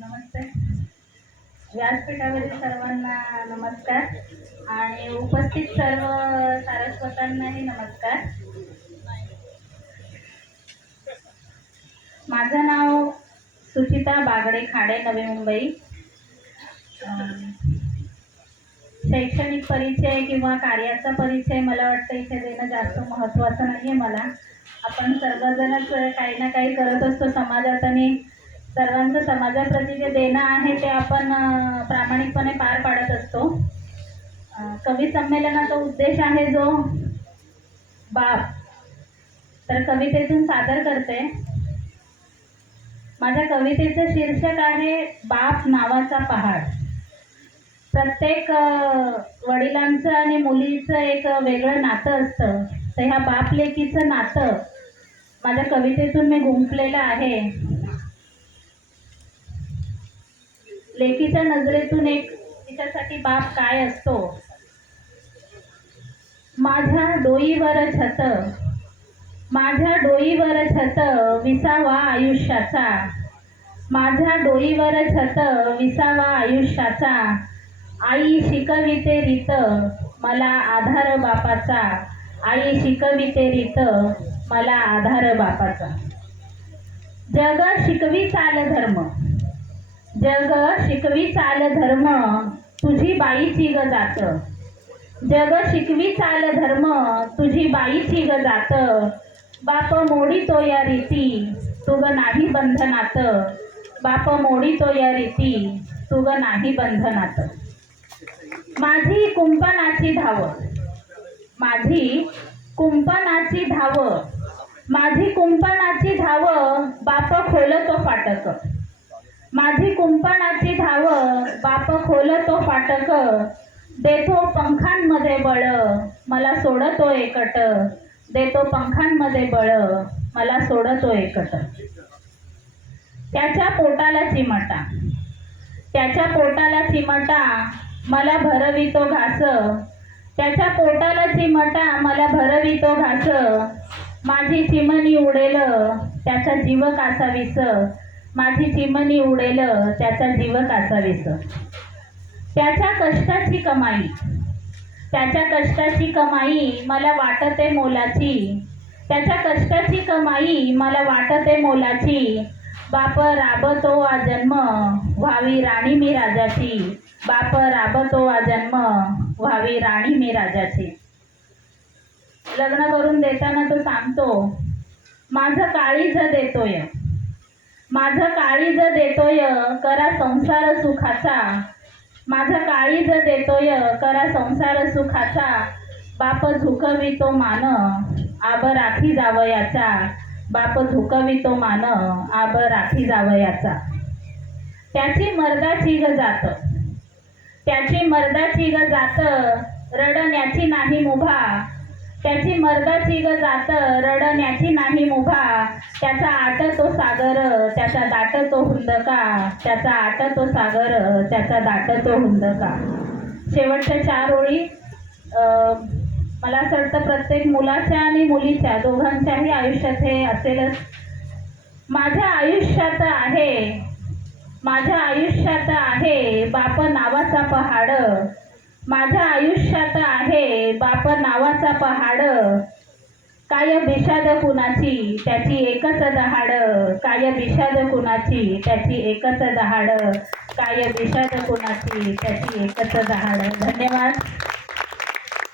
नमस्ते. व्यासपीठावरील सर्वांना नमस्कार आणि उपस्थित सर्व सारस्वतांनाही नमस्कार. माझं नाव सुचिता बागडे खाडे नवी मुंबई. शैक्षणिक परिचय किंवा कार्याचा परिचय मला वाटतं इथे देणं जास्त महत्त्वाचं नाही आहे मला. आपण सर्वजणच काही ना काही करत असतो समाजात आणि सर्वांचं समाजाप्रती जे देणं आहे ते आपण प्रामाणिकपणे पार पाडत असतो. कवी संमेलनाचा उद्देश आहे जो बाप. तर कवितेतून सादर करते. माझ्या कवितेचं शीर्षक आहे बाप नावाचा पहाड. प्रत्येक वडिलांचं आणि मुलीचं एक वेगळं नातं असतं. तर ह्या बाप लेकीचं नातं माझ्या कवितेतून मी गुंफलेलं आहे. लेकीच्या नजरेतून एक तिच्यासाठी बाप काय असतो? माझ्या डोईवर छत माझ्या डोईवर छत विसावा आयुष्याचा. माझ्या डोईवर छत विसावा आयुष्याचा. आई शिकविते रीत मला आधार बापाचा. आई शिकविते रीत मला आधार बापाचा. जग शिकवी चाल धर्म जग शिकवी चाल धर्म तुझी बाईची ग जात. जग शिकवी चाल धर्म तुझी बाईची ग जात. बाप मोडितो या रीती तुग नाही बंधनात. बाप मोडितो या रीती तुग नाही बंधनात. माझी कुंपणाची धाव. माझी कुंपणाची धाव. माझी कुंपणाची धाव बाप खोलतो फाटक. माझी कुंपणाची धाव बाप खोलतो फाटक देतो पंखांमध्ये बळ मला सोडतो एकट. देतो पंखांमध्ये बळ मला सोडतो एकट. त्याच्या पोटाला चिमटा. त्याच्या पोटाला चिमटा मला भरवितो घास. त्याच्या पोटाला चिमटा मला भरवितो घास. माझी चिमणी उडेल त्याचा जीव कासावीस. माझी चिमणी उडेल त्याचा जीव कासावीस त्याच्या कष्टाची कमाई. त्याच्या कष्टाची कमाई मला वाटते मोलाची. त्याच्या कष्टाची कमाई मला वाटते मोलाची. बाप राबतो आ जन्म व्हावी राणी मी राजाची. बाप राबतो आ जन्म व्हावी राणी मी राजाची. लग्न करून देताना तो सांगतो माझं काळीज देतोय. माझं काळीज देतोय करा संसार सुखाचा. माझं काळीज देतोय करा संसार सुखाचा. बाप झुकवितो मान आब राखी जावयाचा बाप झुकवितो मान आब राखी जावयाचा त्याची मर्दाची ग जात. त्याची मर्दाची ग जात रडण्याची नाही मुभा. त्याची मर्दाची ग जात रडण्याची नाही मुभा. त्याचा आट तो सागर त्याचा दाट तो हुंदका त्याचा आट तो सागर त्याचा दाट तो हुंदका शेवटच्या चार ओळी मला असं वाटतं प्रत्येक मुलाच्या आणि मुलीच्या दोघांच्याही आयुष्यात हे असेलच. माझ्या आयुष्यात आहे माझ्या आयुष्यात आहे बाप नावाचा पहाड. माझ्या आयुष्यात आहे बाप नावाचा पहाड. काय बिषाद कुणाची? त्याची एकच दहाड. काय बिषाद कुणाची? त्याची एकच दहाड. काय बिषाद कुणाची? त्याची एकच दहाड. धन्यवाद.